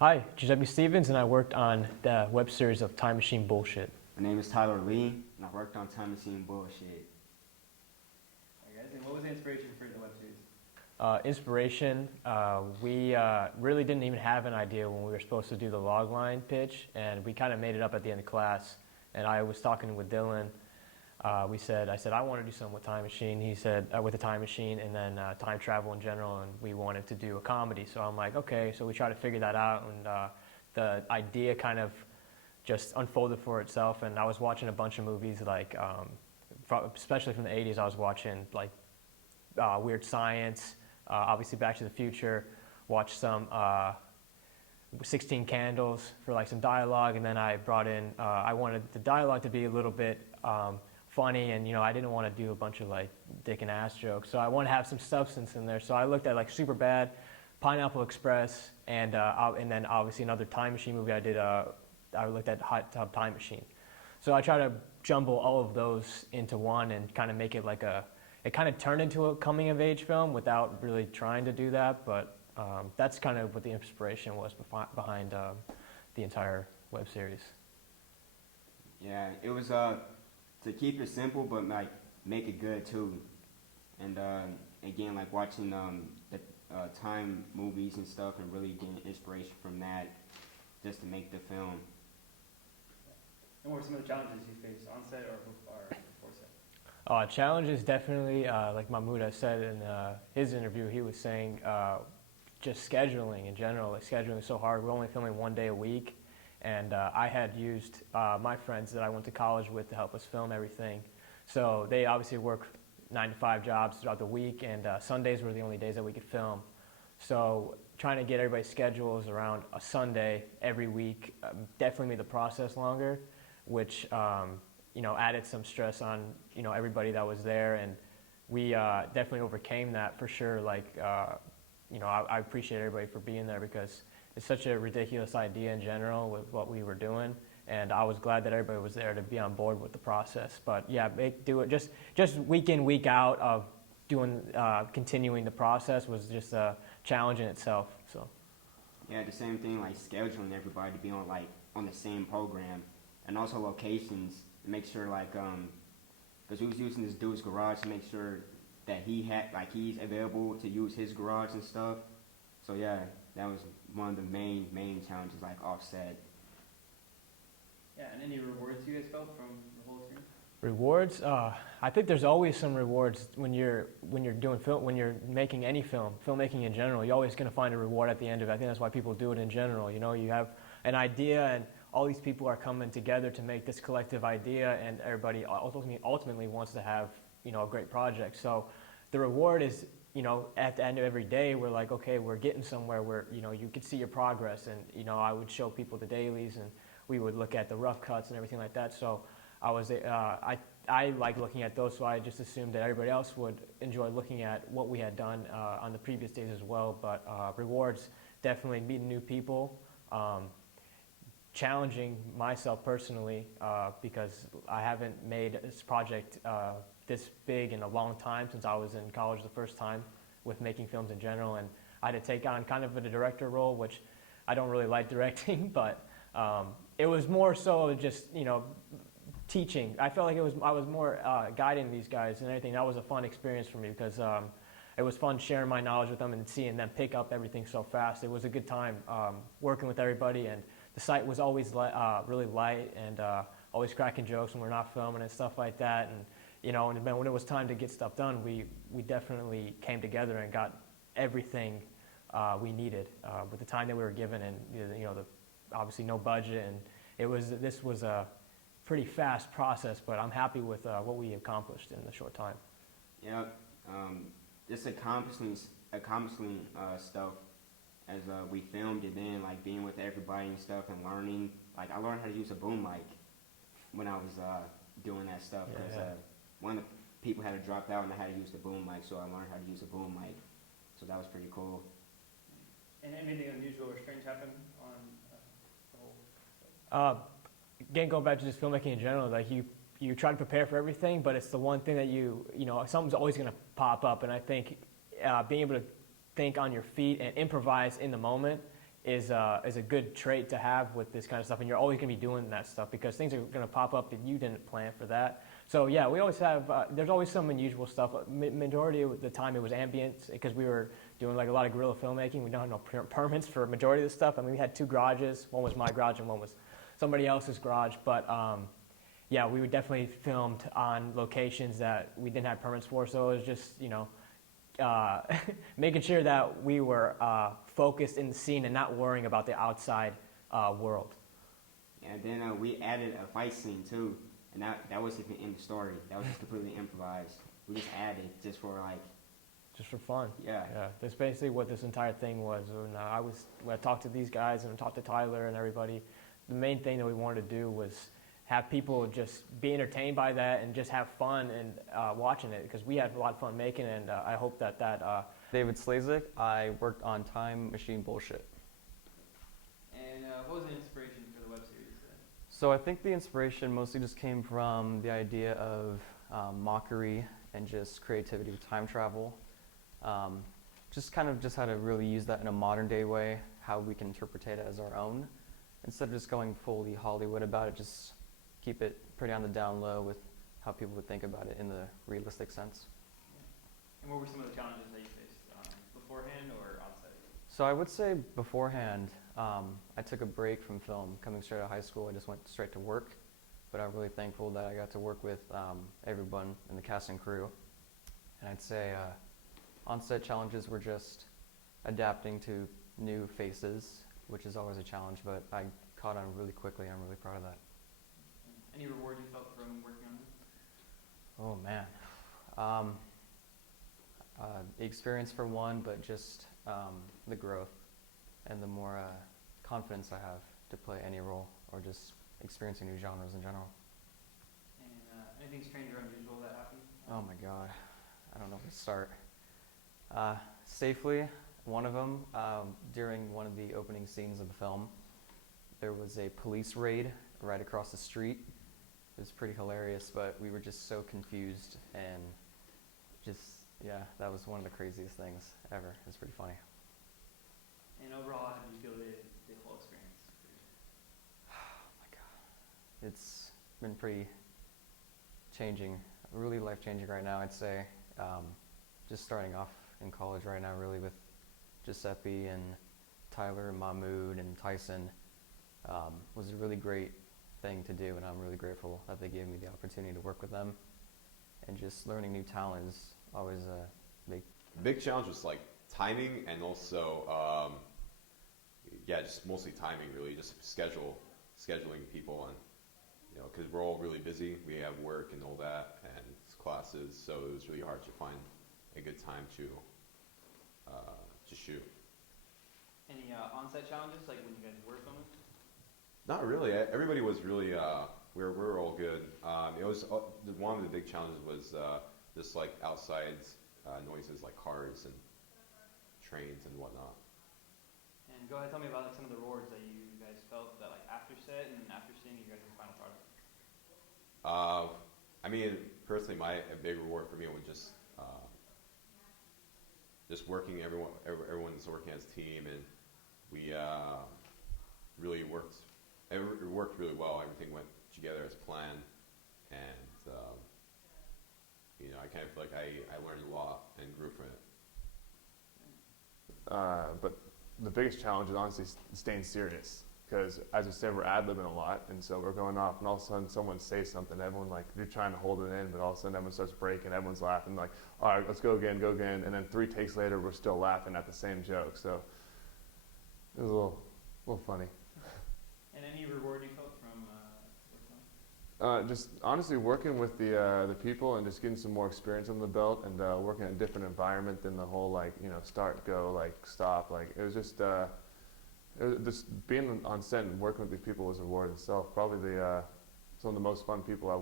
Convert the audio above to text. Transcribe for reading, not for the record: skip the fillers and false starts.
Hi, Giuseppe Stevens, and I worked on the web series of Time Machine Bullshit. My name is Tyler Lee, and I worked on Time Machine Bullshit. Hey guys, and what was the inspiration for the web series? Inspiration, we really didn't even have an idea when we were supposed to do the logline pitch, and we kind of made it up at the end of class. And I was talking with Dylan. I said, I want to do something with Time Machine. He said, with the Time Machine, and then time travel in general, and we wanted to do a comedy. So I'm like, okay, so we tried to figure that out, and the idea kind of just unfolded for itself. And I was watching a bunch of movies, like, especially from the 80s, I was watching, like, Weird Science, obviously Back to the Future, watched some 16 Candles for like some dialogue, and then I brought in, I wanted the dialogue to be a little bit funny, and I didn't want to do a bunch of like dick and ass jokes, so I want to have some substance in there. So I looked at like Superbad, Pineapple Express, and then obviously another Time Machine movie I did. I looked at Hot Tub Time Machine. So I try to jumble all of those into one and kind of make it like it kind of turned into a coming of age film without really trying to do that, but that's kind of what the inspiration was behind the entire web series. Yeah, it was to keep it simple, but like make it good too. And again, like watching the time movies and stuff, and really getting inspiration from that, just to make the film. And what were some of the challenges you faced on set or before set? Challenges definitely, like Mahmoud has said in his interview, he was saying just scheduling in general. Like scheduling is so hard. We're only filming 1 day a week, and I had used my friends that I went to college with to help us film everything. So they obviously work 9 to 5 jobs throughout the week, and Sundays were the only days that we could film. So trying to get everybody's schedules around a Sunday every week definitely made the process longer, which added some stress on everybody that was there, and we definitely overcame that for sure. Like I appreciate everybody for being there, because it's such a ridiculous idea in general with what we were doing, and I was glad that everybody was there to be on board with the process. But yeah, do it just week in, week out of doing continuing the process was just a challenge in itself. So Yeah, the same thing, like scheduling everybody to be on the same program, and also locations to make sure because we was using this dude's garage to make sure that he's available to use his garage and stuff. So yeah, that was one of the main challenges, like offset. Yeah, and any rewards you guys felt from the whole experience? rewards, I think there's always some rewards when you're doing film, when you're making any film, filmmaking in general. You're always going to find a reward at the end of it. I think that's why people do it in general. You have an idea, and all these people are coming together to make this collective idea, and everybody ultimately wants to have a great project. So the reward is at the end of every day, we're like, okay, we're getting somewhere where you could see your progress, and I would show people the dailies, and we would look at the rough cuts and everything like that. So I like looking at those, so I just assumed that everybody else would enjoy looking at what we had done on the previous days as well. But rewards, definitely meeting new people, challenging myself personally, because I haven't made this project this big in a long time, since I was in college the first time with making films in general, and I had to take on kind of a director role, which I don't really like directing, but it was more so just teaching. I felt like I was more guiding these guys and anything. That was a fun experience for me, because it was fun sharing my knowledge with them and seeing them pick up everything so fast. It was a good time working with everybody, and the site was always really light, and always cracking jokes when we're not filming and stuff like that. And and then when it was time to get stuff done, we definitely came together and got everything we needed with the time that we were given, and obviously no budget, and this was a pretty fast process, but I'm happy with what we accomplished in the short time. Yeah, just accomplishing stuff as we filmed it, then like being with everybody and stuff, and learning. Like I learned how to use a boom mic when I was doing that stuff, because one of the people had to drop out and I had to use the boom mic, so I learned how to use a boom mic. So that was pretty cool. And anything unusual or strange happened on the whole? Again, going back to just filmmaking in general, like you try to prepare for everything, but it's the one thing that something's always going to pop up, and I think being able to think on your feet and improvise in the moment is a good trait to have with this kind of stuff, and you're always going to be doing that stuff because things are going to pop up that you didn't plan for that. So yeah, we always have. There's always some unusual stuff. Majority of the time, it was ambient because we were doing like a lot of guerrilla filmmaking. We don't have no permits for majority of the stuff. I mean, we had 2 garages. One was my garage and one was somebody else's garage. But yeah, we would definitely filmed on locations that we didn't have permits for. So it was just making sure that we were focused in the scene and not worrying about the outside world. And then we added a fight scene too, and that wasn't even in the story. That was just completely improvised. We just added just for like. Just for fun. Yeah. Yeah, that's basically what this entire thing was. When I talked to these guys and I talked to Tyler and everybody, the main thing that we wanted to do was have people just be entertained by that and just have fun and watching it, because we had a lot of fun making it, and I hope that David Slazik. I worked on Time Machine Bullshit. And what was the inspiration for the web series then? So I think the inspiration mostly just came from the idea of mockery and just creativity with time travel. Just how to really use that in a modern day way, how we can interpret it as our own, instead of just going fully Hollywood about it. Just keep it pretty on the down low with how people would think about it in the realistic sense. And what were some of the challenges that you faced beforehand or on set? So I would say beforehand, I took a break from film. Coming straight out of high school, I just went straight to work. But I'm really thankful that I got to work with everyone in the cast and crew. And I'd say on-set challenges were just adapting to new faces, which is always a challenge, but I caught on really quickly. I'm really proud of that. Any reward you felt from working on this? Oh man. Experience for one, but just the growth and the more confidence I have to play any role or just experiencing new genres in general. And anything strange or unusual that happened? Oh my God. I don't know where to start. Safely, one of them, during one of the opening scenes of the film, there was a police raid right across the street. It was pretty hilarious, but we were just so confused and that was one of the craziest things ever. It's pretty funny. And overall, how did you feel the whole experience? Oh my God. It's been pretty changing, really life-changing right now, I'd say. Just starting off in college right now, really, with Giuseppe and Tyler and Mahmoud and Tyson, was a really great thing to do, and I'm really grateful that they gave me the opportunity to work with them. And just learning new talent is always a big challenge was like timing, and also just mostly timing, really, just scheduling people, and because we're all really busy, we have work and all that and classes, so it was really hard to find a good time to shoot. Any on-set challenges, like when you guys were filming? Not really. Everybody was really we were all good. It was one of the big challenges was just like outside noises like cars and trains and whatnot. And go ahead, tell me about like some of the rewards that you guys felt that like after set and after seeing you guys' final product. I mean, personally, a big reward for me was just working. Everyone's working as a team, and we really worked. It worked really well. Everything went together as planned, and I kind of feel like I learned a lot and grew from it. But the biggest challenge is honestly staying serious, because as I said, we're ad-libbing a lot, and so we're going off, and all of a sudden someone says something, everyone they're trying to hold it in, but all of a sudden everyone starts breaking, everyone's laughing, like, all right, let's go again, and then 3 takes later we're still laughing at the same joke, so it was a little funny. And any reward you felt from working on? Just honestly working with the people and just getting some more experience on the belt, and working in a different environment than the whole start, go, stop, it was just being on set and working with these people was a reward itself. Probably some of the most fun people I've